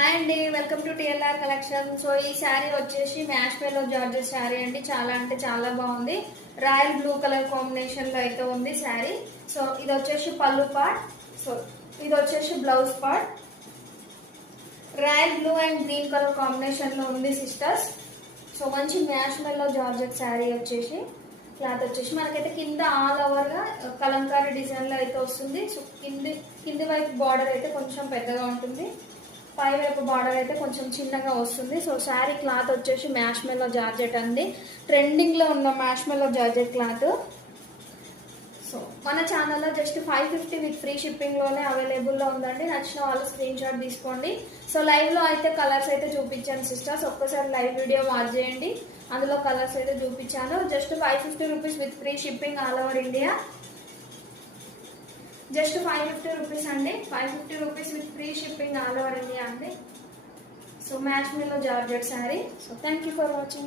Hi అండి, welcome to TLR collection. So ఈ శారీ వచ్చేసి మ్యాష్ మెల్లో జార్జెట్ శారీ అండి. చాలా అంటే చాలా బాగుంది. రాయల్ బ్లూ కలర్ కాంబినేషన్ లో అయితే ఉంది శారీ. సో ఇది వచ్చేసి పళ్ళు పార్ట్. సో ఇది వచ్చేసి blouse part. Royal blue and green colour combination లో ఉంది సిస్టర్స్. సో మంచి మ్యాష్ మెల్లో జార్జెట్ శారీ వచ్చేసి క్లాత్ వచ్చేసి మనకైతే కింద ఆల్ ఓవర్ గా కలంకారీ డిజైన్ లో అయితే వస్తుంది. సో కింది వైపు బార్డర్ అయితే కొంచెం పెద్దగా ఉంటుంది, పై వైపు బార్డర్ అయితే కొంచెం చిన్నగా వస్తుంది. సో శారీ క్లాత్ వచ్చేసి మ్యాష్ మెల్లో జార్జెట్ అండి. ట్రెండింగ్ లో ఉన్న మ్యాష్ మెల్లో జార్జెట్ క్లాత్. సో మన ఛానల్లో జస్ట్ 550 విత్ ఫ్రీ షిప్పింగ్ లోనే అవైలబుల్ లో ఉందండి. నచ్చిన వాళ్ళు స్క్రీన్ షాట్ తీసుకోండి. సో లైవ్ లో అయితే కలర్స్ అయితే చూపించాను సిస్టర్స్. ఒక్కసారి లైవ్ వీడియో వాచ్ చేయండి, అందులో కలర్స్ అయితే చూపించాను. Just 550 rupees with free shipping all over India. Just 550 rupees అండి. 550 rupees with free shipping all over India అండి. సో మ్యాచ్ మెల్లో georgette sari. So thank you for watching.